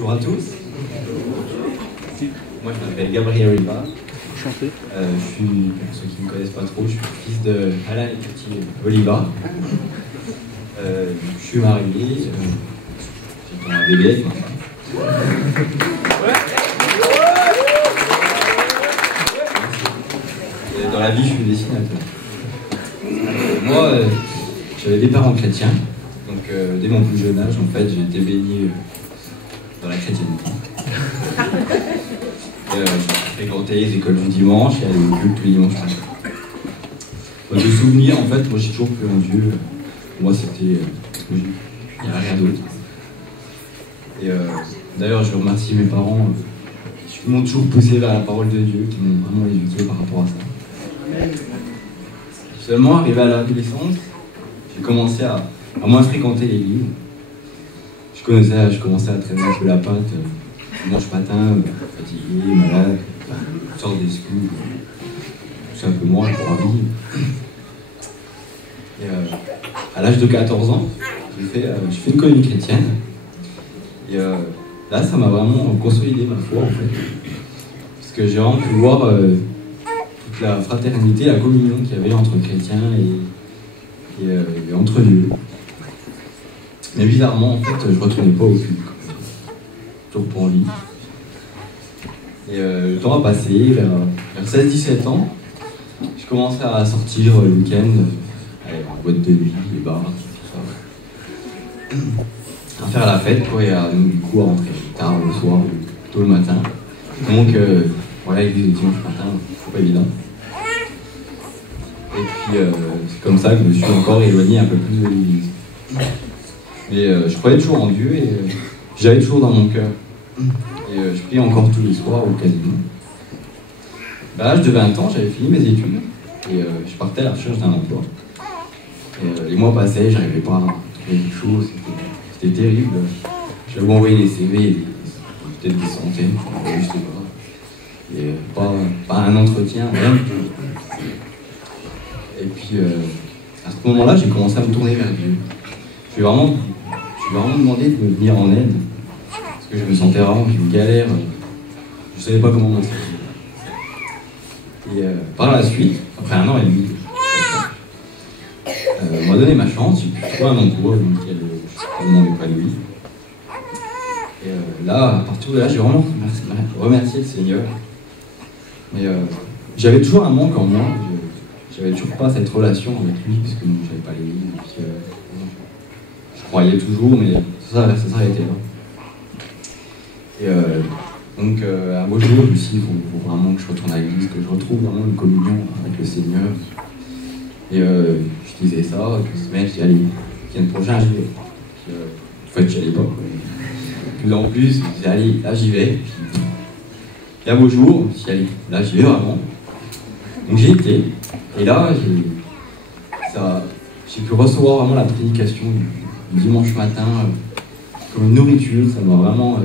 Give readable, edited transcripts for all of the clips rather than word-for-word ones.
Bonjour à tous. Moi je m'appelle Gabriel Oliva. Enchanté. Je suis, pour ceux qui ne me connaissent pas trop, je suis le fils de Alain et Cathy Oliva. Je suis marié, j'ai un bébé avec ma femme. Dans la vie, je suis dessinateur. Moi, j'avais des parents chrétiens, donc dès mon plus jeune âge, en fait, j'ai été baigné dans la chrétienté. J'ai fréquenté les écoles du dimanche et allé au culte tous les dimanches matin. De souvenirs, en fait, moi j'ai toujours cru en Dieu. Pour moi, c'était. Il n'y avait rien d'autre. Et d'ailleurs, je remercie mes parents qui m'ont toujours poussé vers la parole de Dieu, qui m'ont vraiment éduqué par rapport à ça. Seulement, arrivé à l'adolescence, j'ai commencé à moins fréquenter les livres. Je commençais à traîner un peu la patte, dimanche matin, fatigué, malade, toutes sortes d'excuses, tout simplement pour vivre. Et à l'âge de 14 ans, j'ai fait une colonie chrétienne. Et là, ça m'a vraiment consolidé ma foi, en fait. Parce que j'ai vraiment pu voir toute la fraternité, la communion qu'il y avait entre chrétiens et entre Dieu. Mais bizarrement, en fait, je ne retournais pas au culte. Toujours pour lui. Et le temps a passé, vers 16-17 ans, je commençais à sortir le week-end, aller en boîte de nuit, les bars, tout ça. À faire la fête, quoi, et donc, du coup, à rentrer tard le soir, tôt le matin. Donc, voilà, l'église de dimanche matin, c'est pas évident. Et puis, c'est comme ça que je me suis encore éloigné un peu plus de l'église. Mais je croyais toujours en Dieu et j'avais toujours dans mon cœur. Et je priais encore tous les soirs ou quasiment. À l'âge de 20 ans, j'avais fini mes études et je partais à la recherche d'un emploi. Et les mois passaient, j'arrivais pas à trouver quelque chose, c'était terrible. J'avais envoyé des CV, peut-être des centaines, je sais pas. Et pas un entretien, rien du tout. Et puis à ce moment-là, j'ai commencé à me tourner vers Dieu. Je lui ai vraiment demandé de me venir en aide. Parce que je me sentais vraiment une galère. Je ne savais pas comment m'en sortir. Et par la suite, après 1 an et demi, on m'a donné ma chance. J'ai pu trouver un emploi dans lequel je suis totalement épanoui. Et là, à partir de là, j'ai vraiment remercié le Seigneur. Mais j'avais toujours un manque en moi. J'avais toujours pas cette relation avec lui, parce que je n'avais pas l'église. Je croyais toujours, mais ça s'arrêtait là. Et donc, un beau jour, je me suis dit, il faut vraiment que je retourne à l'église, que je retrouve vraiment une communion avec le Seigneur. Et je disais ça, et puis semaine, je dis, allez, le week-end prochain, j'y vais. Puis, en fait, j'y allais pas. Puis en plus, je disais, allez, là, j'y vais. Puis un beau jour, je me suis dit, allez, là, j'y vais vraiment. Donc, j'y étais. Et là, j'ai pu recevoir vraiment la prédication du dimanche matin comme une nourriture. Ça m'a vraiment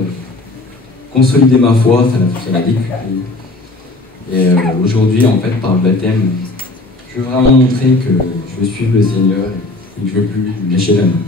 consolidé ma foi, ça l'a décuplé. Et aujourd'hui, en fait, par le baptême, je veux vraiment montrer que je veux suivre le Seigneur et que je ne veux plus lâcher la main.